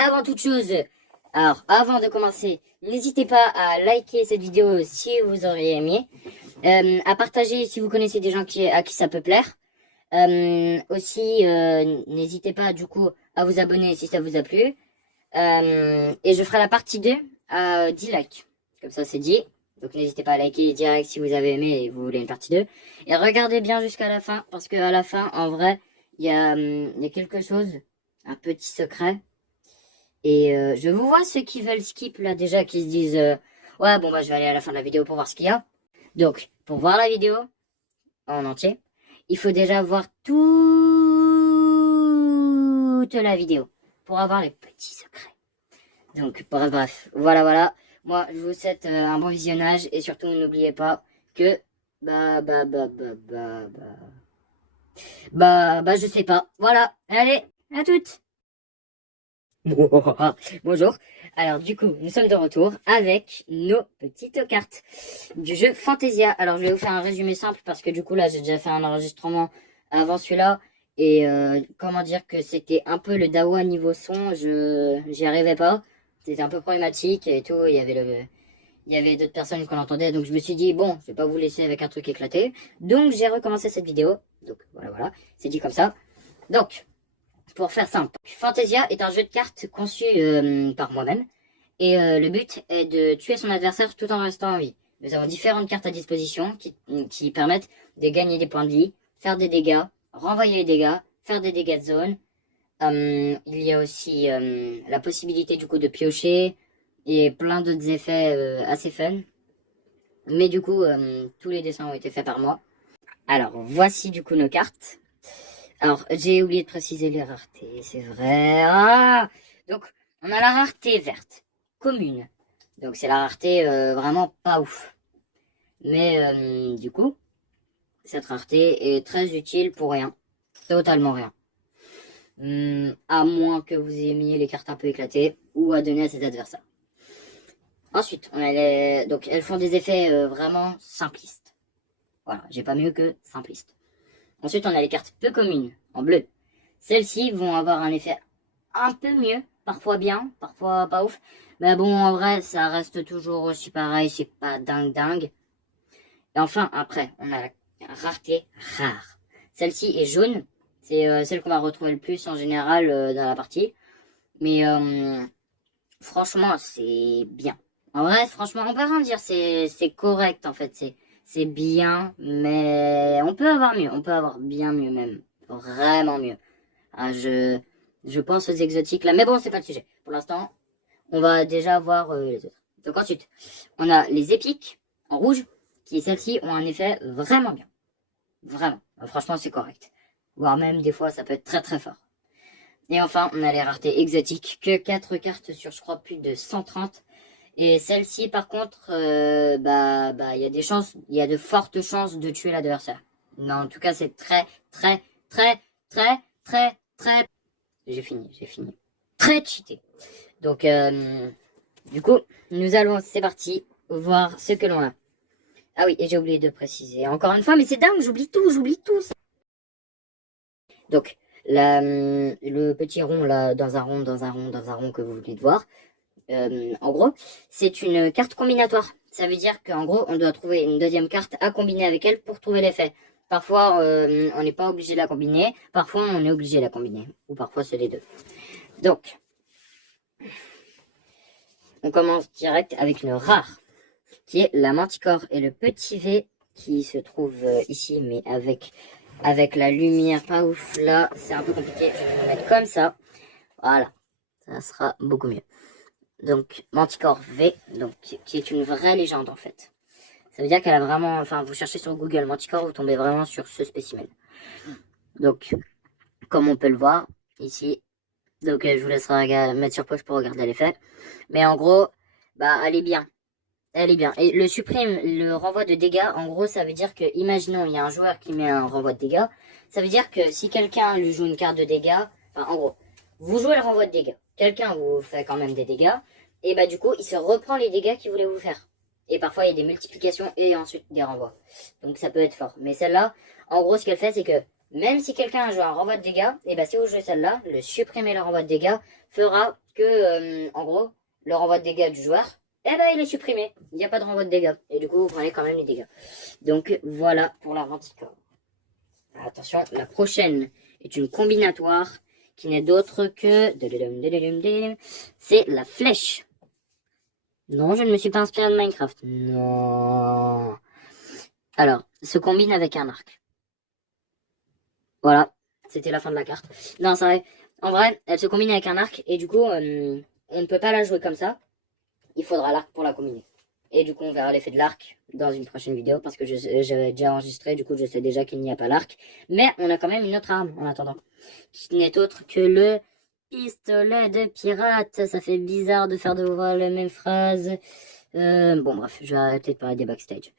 avant toute chose, alors avant de commencer, n'hésitez pas à liker cette vidéo si vous auriez aimé, à partager si vous connaissez des gens à qui ça peut plaire. Aussi, n'hésitez pas du coup à vous abonner si ça vous a plu. Et je ferai la partie 2 à 10 likes. Comme ça c'est dit. Donc n'hésitez pas à liker direct si vous avez aimé et vous voulez une partie 2. Et regardez bien jusqu'à la fin, parce que à la fin, en vrai, il y a quelque chose, un petit secret. Et je vous vois ceux qui veulent skip là déjà, qui se disent ouais bon bah je vais aller à la fin de la vidéo pour voir ce qu'il y a. Donc pour voir la vidéo en entier, il faut déjà voir toute la vidéo pour avoir les petits secrets. Donc bref, voilà. Moi je vous souhaite un bon visionnage et surtout n'oubliez pas que je sais pas. Voilà, allez, à toutes. Bonjour. Alors du coup, nous sommes de retour avec nos petites cartes du jeu Fantasia. Alors je vais vous faire un résumé simple parce que du coup là j'ai déjà fait un enregistrement avant celui-là et comment dire que c'était un peu le dawa niveau son, j'y arrivais pas, c'était un peu problématique et tout. Il y avait d'autres personnes qu'on entendait, donc je me suis dit bon, je vais pas vous laisser avec un truc éclaté, donc j'ai recommencé cette vidéo. Donc voilà, c'est dit comme ça. Donc pour faire simple, Fantasia est un jeu de cartes conçu par moi-même et le but est de tuer son adversaire tout en restant en vie. Nous avons différentes cartes à disposition qui permettent de gagner des points de vie, faire des dégâts, renvoyer les dégâts, faire des dégâts de zone. Il y a aussi la possibilité du coup de piocher et plein d'autres effets assez fun. Mais du coup, tous les dessins ont été faits par moi. Alors, voici du coup nos cartes. Alors, j'ai oublié de préciser les raretés, c'est vrai. Ah, donc, on a la rareté verte, commune. Donc, c'est la rareté vraiment pas ouf. Mais, du coup, cette rareté est très utile pour rien. Totalement rien. À moins que vous aimiez les cartes un peu éclatées ou à donner à ses adversaires. Ensuite, on a donc, elles font des effets vraiment simplistes. Voilà, j'ai pas mieux que simpliste. Ensuite, on a les cartes peu communes, en bleu. Celles-ci vont avoir un effet un peu mieux, parfois bien, parfois pas ouf. Mais bon, en vrai, ça reste toujours aussi pareil, c'est pas dingue. Et enfin, après, on a la rareté rare. Celle-ci est jaune, c'est celle qu'on va retrouver le plus en général dans la partie. Mais franchement, c'est bien. En vrai, franchement, on peut rien dire, c'est correct en fait, c'est bien, mais on peut avoir mieux, on peut avoir bien mieux même, vraiment mieux. Ah, je pense aux exotiques là, mais bon, c'est pas le sujet. Pour l'instant, on va déjà voir les autres. Donc ensuite, on a les épiques en rouge, qui celles-ci ont un effet vraiment bien. Vraiment. Franchement, c'est correct. Voire même, des fois, ça peut être très fort. Et enfin, on a les raretés exotiques, que 4 cartes sur, je crois, plus de 130. Et celle-ci, par contre, il y a des chances, il y a de fortes chances de tuer l'adversaire. Mais en tout cas, c'est très, j'ai fini. Très cheaté. Donc, du coup, nous allons, c'est parti, voir ce que l'on a. Ah oui, et j'ai oublié de préciser encore une fois, mais c'est dingue, j'oublie tout. Donc, le petit rond là, dans un rond que vous venez de voir, en gros, c'est une carte combinatoire. Ça veut dire qu'en gros, on doit trouver une deuxième carte à combiner avec elle pour trouver l'effet. Parfois, on n'est pas obligé de la combiner. Parfois, on est obligé de la combiner. Ou parfois, c'est les deux. Donc, on commence direct avec une rare, qui est la Manticore et le petit V qui se trouve ici, mais avec la lumière pas ouf là, c'est un peu compliqué. Je vais le mettre comme ça. Voilà, ça sera beaucoup mieux. Donc, Manticore V, donc, qui est une vraie légende en fait. Ça veut dire qu'elle a vraiment, enfin, vous cherchez sur Google Manticore, vous tombez vraiment sur ce spécimen. Donc, comme on peut le voir ici, donc je vous laisserai mettre sur pause pour regarder l'effet. Mais en gros, elle est bien. Elle est bien. Et le supprime, le renvoi de dégâts, en gros, ça veut dire que, imaginons, il y a un joueur qui met un renvoi de dégâts. Ça veut dire que si quelqu'un lui joue une carte de dégâts, enfin, en gros, vous jouez le renvoi de dégâts. Quelqu'un vous fait quand même des dégâts. Et du coup, il se reprend les dégâts qu'il voulait vous faire. Et parfois, il y a des multiplications et ensuite des renvois. Donc, ça peut être fort. Mais celle-là, en gros, ce qu'elle fait, c'est que même si quelqu'un a joué un renvoi de dégâts, et bah si vous jouez celle-là, le supprimer le renvoi de dégâts fera que, en gros, le renvoi de dégâts du joueur, eh ben il est supprimé. Il n'y a pas de renvoi de dégâts. Et du coup, vous prenez quand même les dégâts. Donc voilà pour la Manticore. Attention, la prochaine est une combinatoire qui n'est d'autre que... C'est la flèche. Non, je ne me suis pas inspiré de Minecraft. Non. Alors, se combine avec un arc. Voilà, c'était la fin de la carte. Non, c'est vrai. En vrai, elle se combine avec un arc et du coup, on ne peut pas la jouer comme ça. Il faudra l'arc pour la combiner. Et du coup, on verra l'effet de l'arc dans une prochaine vidéo parce que j'avais déjà enregistré, du coup, je sais déjà qu'il n'y a pas l'arc. Mais on a quand même une autre arme en attendant, qui n'est autre que le pistolet de pirate. Ça fait bizarre de faire devoir la même phrase. Bon, bref, je vais arrêter de parler des backstage.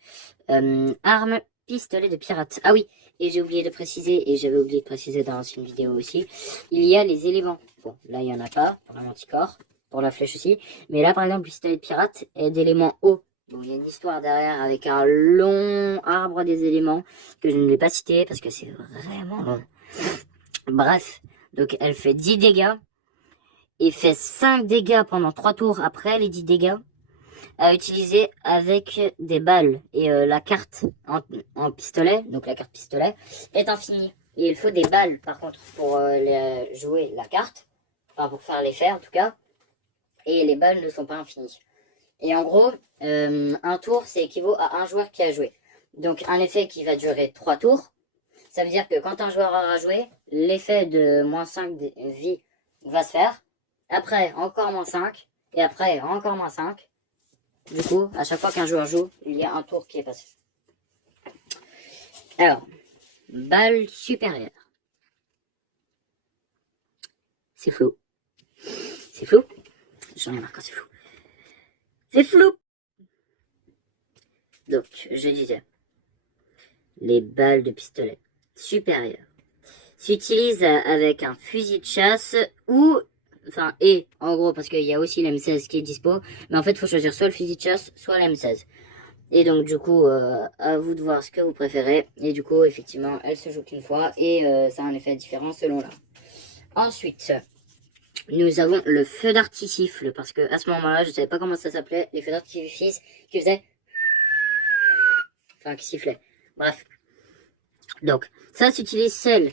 Arme, pistolet de pirate. Ah oui, et j'ai oublié de préciser, et j'avais oublié de préciser dans une vidéo aussi, il y a les éléments. Bon, là, il n'y en a pas pour la Manticore. Pour la flèche aussi. Mais là, par exemple, le pistolet de pirate est d'éléments hauts. Bon, il y a une histoire derrière avec un long arbre des éléments que je ne vais pas citer parce que c'est vraiment long. Bref, donc elle fait 10 dégâts et fait 5 dégâts pendant 3 tours après les 10 dégâts à utiliser avec des balles. Et la carte en pistolet, donc la carte pistolet, est infinie. Et il faut des balles par contre pour jouer la carte. Enfin, pour faire l'effet en tout cas. Et les balles ne sont pas infinies. Et en gros, un tour, c'est équivaut à un joueur qui a joué. Donc un effet qui va durer 3 tours, ça veut dire que quand un joueur aura joué, l'effet de moins 5 de vie va se faire. Après, encore moins 5. Et après, encore moins 5. Du coup, à chaque fois qu'un joueur joue, il y a un tour qui est passé. Alors, balle supérieure. C'est flou. C'est flou. J'en ai marre quand c'est flou. C'est flou. Donc, je disais, les balles de pistolet supérieures s'utilisent avec un fusil de chasse ou, enfin, et, en gros, parce qu'il y a aussi l'M16 qui est dispo, mais en fait, il faut choisir soit le fusil de chasse, soit l'M16. Et donc, du coup, à vous de voir ce que vous préférez. Et du coup, effectivement, elle se joue qu'une fois et ça a un effet différent selon l'arme. Ensuite, nous avons le feu d'artifice, parce que à ce moment-là, je ne savais pas comment ça s'appelait, les feux d'artifice qui faisaient... Enfin, qui sifflaient. Bref. Donc, ça s'utilise seul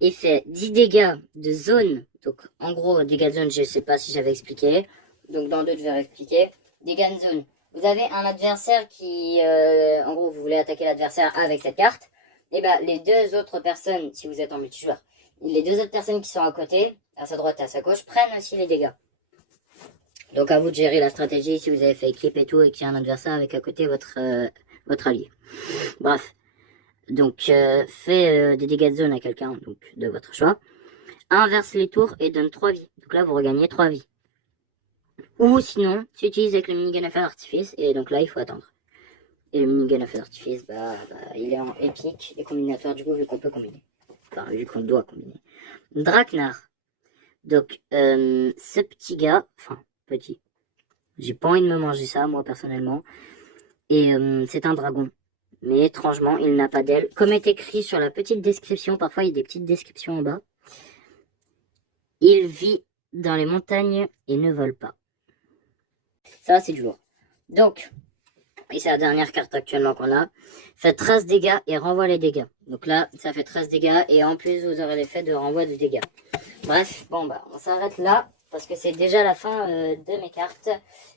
et fait 10 dégâts de zone. Donc, en gros, dégâts de zone, je ne sais pas si j'avais expliqué. Donc, dans d'autres, je vais réexpliquer. Dégâts de zone. Vous avez un adversaire qui, en gros, vous voulez attaquer l'adversaire avec cette carte. Et ben, les deux autres personnes, si vous êtes en multijoueur, les deux autres personnes qui sont à côté, à sa droite et à sa gauche, prennent aussi les dégâts. Donc, à vous de gérer la stratégie si vous avez fait équipe et tout et qu'il y a un adversaire avec à côté votre allié. Bref. Donc, fait des dégâts de zone à quelqu'un, donc de votre choix. Inverse les tours et donne 3 vies. Donc là, vous regagnez 3 vies. Ou sinon, tu utilises avec le minigun à feu d'artifice, et donc là, il faut attendre. Et le minigun à feu d'artifice, il est en épique et combinatoire, du coup, vu qu'on peut combiner. Enfin, vu qu'on doit combiner. Draknar. Donc, ce petit gars, enfin, petit. J'ai pas envie de me manger ça, moi, personnellement. Et c'est un dragon. Mais étrangement, il n'a pas d'aile. Comme est écrit sur la petite description, parfois il y a des petites descriptions en bas. Il vit dans les montagnes et ne vole pas. Ça, c'est du lourd. Donc, et c'est la dernière carte actuellement qu'on a. Fait 13 dégâts et renvoie les dégâts. Donc là, ça fait 13 dégâts et en plus, vous aurez l'effet de renvoi de dégâts. Bref, bon on s'arrête là parce que c'est déjà la fin de mes cartes.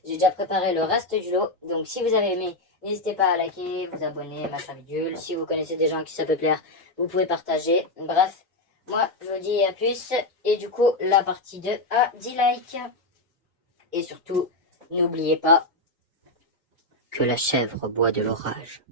J'ai déjà préparé le reste du lot. Donc si vous avez aimé, n'hésitez pas à liker, vous abonner, machin bidule. Si vous connaissez des gens qui ça peut plaire, vous pouvez partager. Bref, moi je vous dis à plus. Et du coup, la partie 2 a 10 likes. Et surtout, n'oubliez pas que la chèvre boit de l'orage.